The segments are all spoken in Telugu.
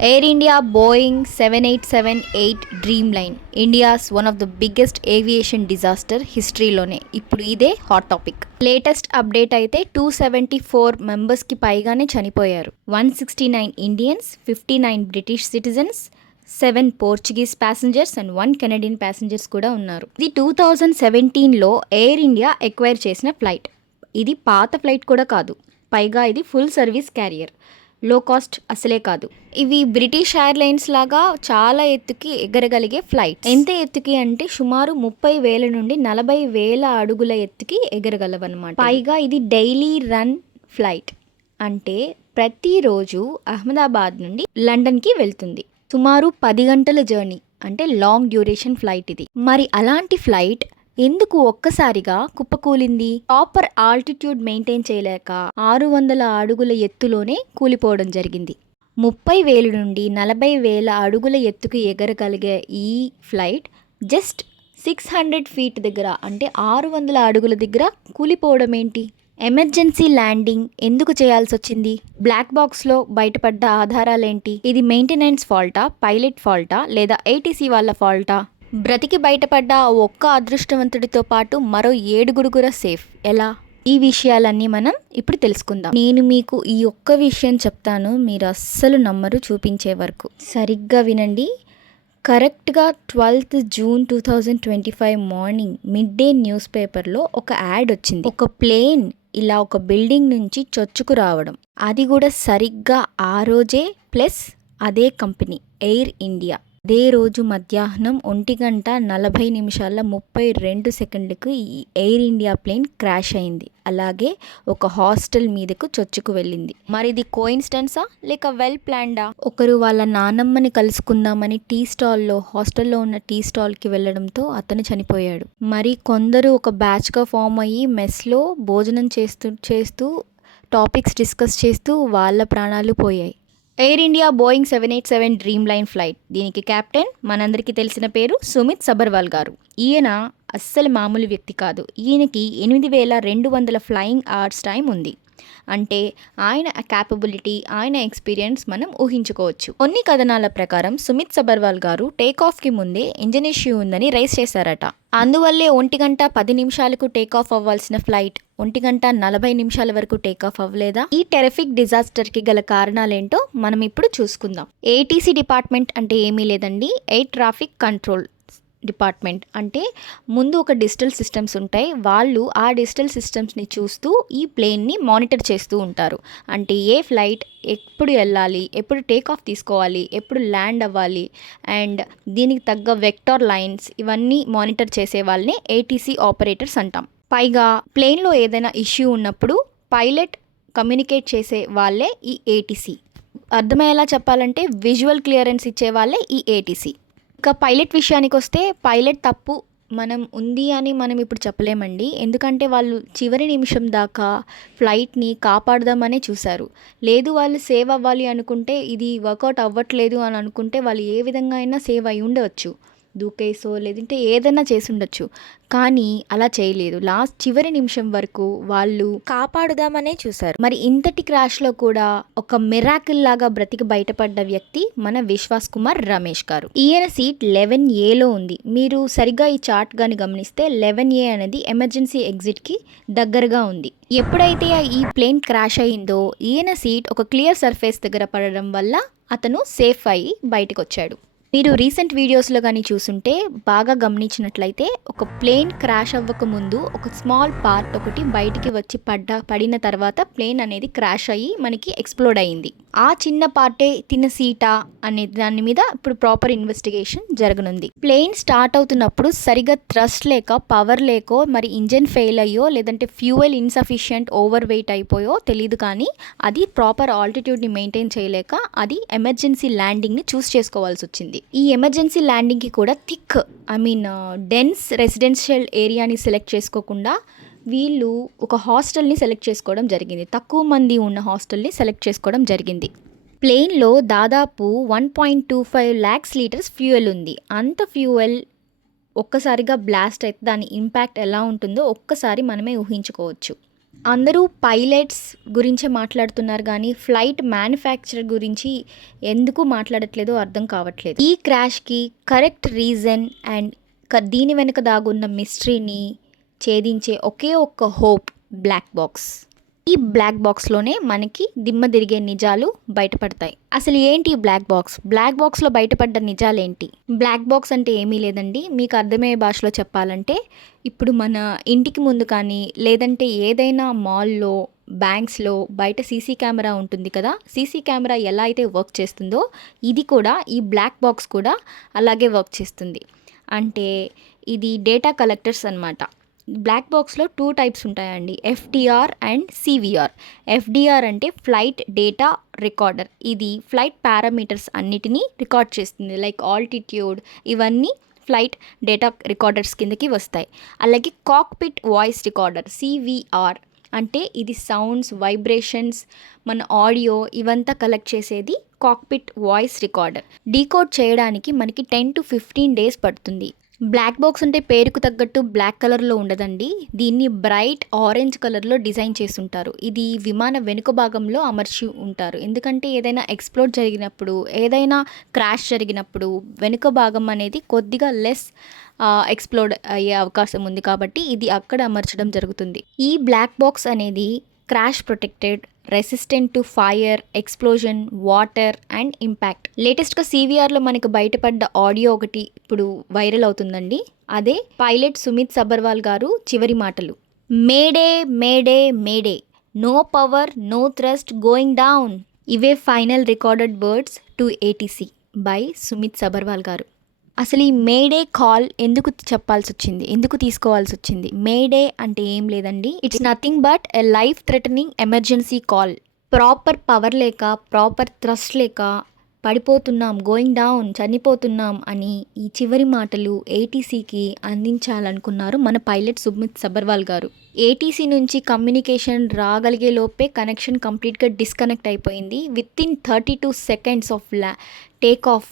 Air India Boeing 7878 Dreamline India's one of the biggest aviation disaster హిస్టరీలోనే ఇప్పుడు ఇదే హాట్ టాపిక్. లేటెస్ట్ అప్డేట్ అయితే 274 మెంబర్స్కి పైగానే చనిపోయారు. 169 Indians, 59 British citizens, 7 Portuguese passengers and 1 Canadian passengers కూడా ఉన్నారు. ఇది 2017లో ఎయిర్ ఇండియా ఎక్వైర్ చేసిన ఫ్లైట్. ఇది పాత ఫ్లైట్ కూడా కాదు, పైగా ఇది ఫుల్ సర్వీస్ క్యారియర్. లో కాస్ట్ అసలే కాదు. ఇవి బ్రిటిష్ ఎయిర్లైన్స్ లాగా చాలా ఎత్తుకి ఎగరగలిగే ఫ్లైట్. ఎంత ఎత్తుకి అంటే సుమారు 30,000 నుండి 40,000 అడుగుల ఎత్తుకి ఎగరగలవన్నమాట. పైగా ఇది డైలీ రన్ ఫ్లైట్, అంటే ప్రతిరోజు అహ్మదాబాద్ నుండి లండన్కి వెళ్తుంది. సుమారు 10 గంటల జర్నీ, అంటే లాంగ్ డ్యూరేషన్ ఫ్లైట్ ఇది. మరి అలాంటి ఫ్లైట్ ఎందుకు ఒక్కసారిగా కుప్పకూలింది? ప్రాపర్ ఆల్టిట్యూడ్ మెయింటైన్ చేయలేక 600 అడుగుల ఎత్తులోనే కూలిపోవడం జరిగింది. 30,000 నుండి 40,000 అడుగుల ఎత్తుకు ఎగరగలిగే ఈ ఫ్లైట్ జస్ట్ 600 ఫీట్ దగ్గర, అంటే 600 అడుగుల దగ్గర కూలిపోవడం ఏంటి? ఎమర్జెన్సీ ల్యాండింగ్ ఎందుకు చేయాల్సి వచ్చింది? బ్లాక్ బాక్స్లో బయటపడ్డ ఆధారాలేంటి? ఇది మెయింటెనెన్స్ ఫాల్టా, పైలట్ ఫాల్టా, లేదా ఏటీసీ వాళ్ళ ఫాల్టా? బ్రతికి బయటపడ్డ ఒక్క అదృష్టవంతుడితో పాటు మరో 7 కూడా సేఫ్ ఎలా? ఈ విషయాలన్నీ మనం ఇప్పుడు తెలుసుకుందాం. నేను మీకు ఈ ఒక్క విషయం చెప్తాను, మీరు అస్సలు నమ్మరు చూపించే వరకు. సరిగ్గా వినండి. కరెక్ట్గా 12th June 2025 morning mid day news పేపర్లో ఒక యాడ్ వచ్చింది. ఒక ప్లేన్ ఇలా ఒక బిల్డింగ్ నుంచి చొచ్చుకు రావడం, అది కూడా సరిగ్గా ఆ రోజే, ప్లస్ అదే కంపెనీ ఎయిర్ ఇండియా. అదే రోజు మధ్యాహ్నం 1:40:32 ఈ ఎయిర్ ఇండియా ప్లేన్ క్రాష్ అయింది. అలాగే ఒక హాస్టల్ మీదకు చొచ్చుకు వెళ్ళింది. మరి ఇది కోయిన్సిడెన్సా లేక వెల్ ప్లాన్డా? ఒకరు వాళ్ళ నానమ్మని కలుసుకుందామని హాస్టల్లో ఉన్న టీ స్టాల్కి వెళ్ళడంతో అతను చనిపోయాడు. మరి కొందరు ఒక బ్యాచ్గా ఫామ్ అయ్యి మెస్లో భోజనం చేస్తూ టాపిక్స్ డిస్కస్ చేస్తూ వాళ్ళ ప్రాణాలు పోయాయి. Air India Boeing 787 dream line flight, దీనికి కెప్టెన్ మనందరికీ తెలిసిన పేరు సుమిత్ సబర్వాల్ గారు. ఈయన అస్సలు మామూలు వ్యక్తి కాదు. ఈయనకి 8,200 ఫ్లయింగ్ అవర్స్ టైం ఉంది. అంటే ఆయన క్యాపబిలిటీ, ఆయన ఎక్స్పీరియన్స్ మనం ఊహించుకోవచ్చు. కొన్ని కథనాల ప్రకారం సుమిత్ సబర్వాల్ గారు టేకాఫ్కి ముందే ఇంజన్ ఇష్యూ ఉందని రైస్ చేశారట. అందువల్లే 1:10 టేకాఫ్ అవ్వాల్సిన ఫ్లైట్ 1:40 వరకు టేకాఫ్ అవ్వలేదా? ఈ టెరిఫిక్ డిజాస్టర్కి గల కారణాలేంటో మనం ఇప్పుడు చూసుకుందాం. ఏటీసీ డిపార్ట్మెంట్ అంటే ఏమీ లేదండి, ఎయిర్ ట్రాఫిక్ కంట్రోల్ డిపార్ట్మెంట్. అంటే ముందు ఒక డిజిటల్ సిస్టమ్స్ ఉంటాయి, వాళ్ళు ఆ డిజిటల్ సిస్టమ్స్ని చూస్తూ ఈ ప్లేన్ని మానిటర్ చేస్తూ ఉంటారు. అంటే ఏ ఫ్లైట్ ఎప్పుడు వెళ్ళాలి, ఎప్పుడు టేక్ ఆఫ్ తీసుకోవాలి, ఎప్పుడు ల్యాండ్ అవ్వాలి, అండ్ దీనికి తగ్గ వెక్టార్ లైన్స్, ఇవన్నీ మానిటర్ చేసే వాళ్ళని ఏటీసీ ఆపరేటర్స్ అంటాం. పైగా ప్లేన్లో ఏదైనా ఇష్యూ ఉన్నప్పుడు పైలట్ కమ్యూనికేట్ చేసే వాళ్ళే ఈ ఏటీసీ. అర్థమయ్యేలా చెప్పాలంటే విజువల్ క్లియరెన్స్ ఇచ్చే వాళ్ళే ఈ ఏటీసీ. ఇక పైలట్ విషయానికి వస్తే, పైలట్ తప్పు ఉంది అని మనం ఇప్పుడు చెప్పలేమండి. ఎందుకంటే వాళ్ళు చివరి నిమిషం దాకా ఫ్లైట్ని కాపాడదామనే చూశారు. లేదు వాళ్ళు సేవ్ అవ్వాలి అనుకుంటే, ఇది వర్కౌట్ అవ్వట్లేదు అని అనుకుంటే వాళ్ళు ఏ విధంగా అయినా సేవ్ అయి ఉండవచ్చు, దూకేసో లేదంటే ఏదైనా చేసి ఉండొచ్చు. కానీ అలా చేయలేదు. చివరి నిమిషం వరకు వాళ్ళు కాపాడుదామనే చూశారు. మరి ఇంతటి క్రాష్లో కూడా ఒక మిరాకిల్ లాగా బ్రతికి బయటపడ్డ వ్యక్తి మన విశ్వాస్ కుమార్ రమేష్ గారు. ఈయన సీట్ 11A ఉంది. మీరు సరిగ్గా ఈ చార్ట్ గాని గమనిస్తే 11A అనేది ఎమర్జెన్సీ ఎగ్జిట్కి దగ్గరగా ఉంది. ఎప్పుడైతే ఈ ప్లేన్ క్రాష్ అయిందో ఈయన సీట్ ఒక క్లియర్ సర్ఫేస్ దగ్గర పడడం వల్ల అతను సేఫ్ అయ్యి బయటకు వచ్చాడు. మీరు రీసెంట్ వీడియోస్లో కానీ చూసుంటే బాగా గమనించినట్లయితే ఒక ప్లేన్ క్రాష్ అవ్వక ముందు ఒక స్మాల్ పార్ట్ ఒకటి బయటికి వచ్చి పడిన తర్వాత ప్లేన్ అనేది క్రాష్ అయ్యి మనకి ఎక్స్ప్లోడ్ అయ్యింది. ఆ చిన్న పార్టే తిన సీటా అనే దాని మీద ఇప్పుడు ప్రాపర్ ఇన్వెస్టిగేషన్ జరగనుంది. ప్లేన్ స్టార్ట్ అవుతున్నప్పుడు సరిగా థ్రస్ట్ లేక, పవర్ లేకో, మరి ఇంజన్ ఫెయిల్ అయ్యో, లేదంటే ఫ్యూయల్ ఇన్సఫిషియంట్ ఓవర్ వెయిట్ అయిపోయో తెలియదు, కానీ అది ప్రాపర్ ఆల్టిట్యూడ్ని మెయింటైన్ చేయలేక అది ఎమర్జెన్సీ ల్యాండింగ్ని చూస్ చేసుకోవాల్సి వచ్చింది. ఈ ఎమర్జెన్సీ ల్యాండింగ్కి కూడా థిక్ డెన్స్ రెసిడెన్షియల్ ఏరియాని సెలెక్ట్ చేసుకోకుండా వీళ్ళు ఒక హాస్టల్ని సెలెక్ట్ చేసుకోవడం జరిగింది. తక్కువ మంది ఉన్న హాస్టల్ని సెలెక్ట్ చేసుకోవడం జరిగింది. ప్లేన్లో దాదాపు 1.25 lakhs లీటర్స్ ఫ్యూయల్ ఉంది. అంత ఫ్యూయల్ ఒక్కసారిగా బ్లాస్ట్ అయితే దాని ఇంపాక్ట్ ఎలా ఉంటుందో ఒక్కసారి మనమే ఊహించుకోవచ్చు. అందరూ పైలట్స్ గురించే మాట్లాడుతున్నారు కానీ ఫ్లైట్ మ్యానుఫ్యాక్చరర్ గురించి ఎందుకు మాట్లాడట్లేదో అర్థం కావట్లేదు. ఈ క్రాష్కి కరెక్ట్ రీజన్ అండ్ దీని వెనుక దాగున్న మిస్టరీని ఛేదించే ఒకే ఒక్క హోప్ బ్లాక్ బాక్స్. ఈ బ్లాక్ బాక్స్లోనే మనకి దిమ్మ తిరిగే నిజాలు బయటపడతాయి. అసలు ఏంటి ఈ బ్లాక్ బాక్స్? బ్లాక్ బాక్స్లో బయటపడ్డ నిజాలేంటి? బ్లాక్ బాక్స్ అంటే ఏమీ లేదండి, మీకు అర్థమయ్యే భాషలో చెప్పాలంటే ఇప్పుడు మన ఇంటికి ముందు కానీ లేదంటే ఏదైనా మాల్లో, బ్యాంక్స్లో బయట సీసీ కెమెరా ఉంటుంది కదా, సీసీ కెమెరా ఎలా అయితే వర్క్ చేస్తుందో ఇది కూడా, ఈ బ్లాక్ బాక్స్ కూడా అలాగే వర్క్ చేస్తుంది. అంటే ఇది డేటా కలెక్టర్స్ అన్నమాట. బ్లాక్ బాక్స్లో 2 టైప్స్ ఉంటాయండి, ఎఫ్డిఆర్ అండ్ సివిఆర్. ఎఫ్డిఆర్ అంటే ఫ్లైట్ డేటా రికార్డర్. ఇది ఫ్లైట్ పారామీటర్స్ అన్నిటినీ రికార్డ్ చేస్తుంది, లైక్ ఆల్టిట్యూడ్, ఇవన్నీ ఫ్లైట్ డేటా రికార్డర్స్ కిందకి వస్తాయి. అలాగే కాక్పిట్ వాయిస్ రికార్డర్ సివిఆర్ అంటే ఇది సౌండ్స్, వైబ్రేషన్స్, మన ఆడియో ఇవంతా కలెక్ట్ చేసేది కాక్పిట్ వాయిస్ రికార్డర్. డీకోడ్ చేయడానికి మనకి 10 to 15 days పడుతుంది. బ్లాక్ బాక్స్ అంటే పేరుకు తగ్గట్టు బ్లాక్ కలర్లో ఉండదండి, దీన్ని బ్రైట్ ఆరెంజ్ కలర్లో డిజైన్ చేసి ఉంటారు. ఇది విమాన వెనుక భాగంలో అమర్చి ఉంటారు, ఎందుకంటే ఏదైనా ఎక్స్ప్లోడ్ జరిగినప్పుడు, ఏదైనా క్రాష్ జరిగినప్పుడు వెనుక భాగం అనేది కొద్దిగా లెస్ ఎక్స్ప్లోడ్ అయ్యే అవకాశం ఉంది కాబట్టి ఇది అక్కడ అమర్చడం జరుగుతుంది. ఈ బ్లాక్ బాక్స్ అనేది crash protected, resistant to fire, explosion, water and impact. లేటెస్ట్గా సివిఆర్లో మనకు బయటపడ్డ ఆడియో ఒకటి ఇప్పుడు వైరల్ అవుతుందండి. అదే పైలట్ సుమిత్ సబర్వాల్ గారు చివరి మాటలు. Mayday mayday mayday, no power no thrust going down. ఇవే final recorded words to ATC by Sumit Sabharwal గారు. అసలు ఈ మేడే కాల్ ఎందుకు చెప్పాల్సి వచ్చింది, ఎందుకు తీసుకోవాల్సి వచ్చింది? మేడే అంటే ఏం లేదండి, it's nothing but a life threatening emergency call. Proper power లేక, ప్రాపర్ థ్రస్ట్ లేక పడిపోతున్నాం, గోయింగ్ డౌన్, చనిపోతున్నాం అని ఈ చివరి మాటలు ఏటీసీకి అందించాలనుకున్నారు మన పైలట్ సుమిత్ సబర్వాల్ గారు. ఏటీసీ నుంచి కమ్యూనికేషన్ రాగలిగే లోపే కనెక్షన్ కంప్లీట్గా డిస్కనెక్ట్ అయిపోయింది. With in 32 seconds of take off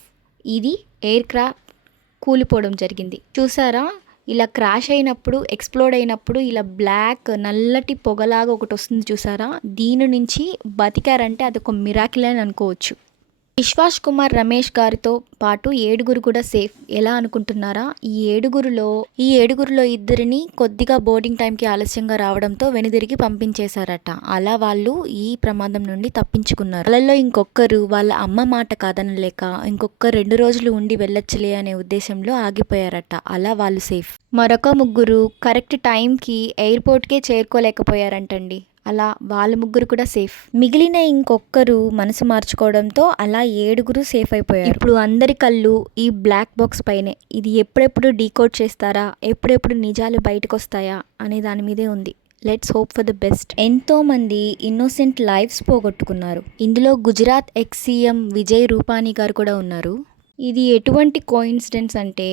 ఇది ఎయిర్ క్రాఫ్ట్ కూలిపోవడం జరిగింది. చూసారా, ఇలా క్రాష్ అయినప్పుడు, ఎక్స్ప్లోడ్ అయినప్పుడు ఇలా బ్లాక్ నల్లటి పొగలాగా ఒకటి వస్తుంది చూసారా, దీని నుంచి బతికారంటే అదొక మిరాకిల్ అని అనుకోవచ్చు. విశ్వాస్ కుమార్ రమేష్ గారితో పాటు 7 కూడా సేఫ్. ఎలా అనుకుంటున్నారా? ఈ ఏడుగురిలో 2 కొద్దిగా బోర్డింగ్ టైంకి ఆలస్యంగా రావడంతో వెనుదిరిగి పంపించేశారట. అలా వాళ్ళు ఈ ప్రమాదం నుండి తప్పించుకున్నారు. వాళ్ళల్లో ఇంకొకరు వాళ్ళ అమ్మ మాట కాదనలేక ఇంకొక 2 రోజులు ఉండి వెళ్ళొచ్చులే అనే ఉద్దేశంలో ఆగిపోయారట. అలా వాళ్ళు సేఫ్. మరొక 3 కరెక్ట్ టైంకి ఎయిర్పోర్ట్కే చేరుకోలేకపోయారంటండి. అలా వాళ్ళ 3 కూడా సేఫ్. మిగిలిన ఇంకొకరు మనసు మార్చుకోవడంతో అలా 7 సేఫ్ అయిపోయారు. ఇప్పుడు అందరి కళ్ళు ఈ బ్లాక్ బాక్స్ పైనే. ఇది ఎప్పుడెప్పుడు డీకోడ్ చేస్తారా, ఎప్పుడెప్పుడు నిజాలు బయటకు వస్తాయా అనే దాని మీదే ఉంది. Let's hope for the best. ఎంతోమంది ఇన్నోసెంట్ లైఫ్స్ పోగొట్టుకున్నారు. ఇందులో గుజరాత్ ఎక్స్ సీఎం విజయ్ రూపానీ గారు కూడా ఉన్నారు. ఇది ఎటువంటి కోఇన్సిడెన్స్ అంటే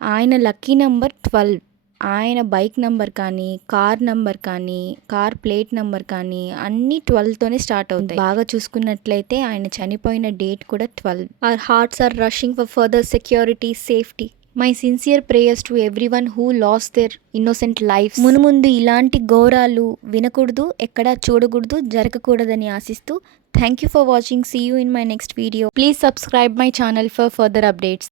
ఆయన లక్కీ నెంబర్ 12. ఆయన బైక్ నెంబర్ కానీ, కార్ నెంబర్ కానీ, కార్ ప్లేట్ నెంబర్ కానీ అన్నీ 12తోనే స్టార్ట్ అవుతాయి. బాగా చూసుకున్నట్లయితే ఆయన చనిపోయిన డేట్ కూడా 12. Our hearts are rushing for further security, safety. My sincere prayers to everyone who lost their innocent life. మునుముందు ఇలాంటి ఘోరాలు వినకూడదు, ఎక్కడా చూడకూడదు, జరగకూడదని ఆశిస్తూ thank you for watching. See you in my next video. Please subscribe my channel for further updates.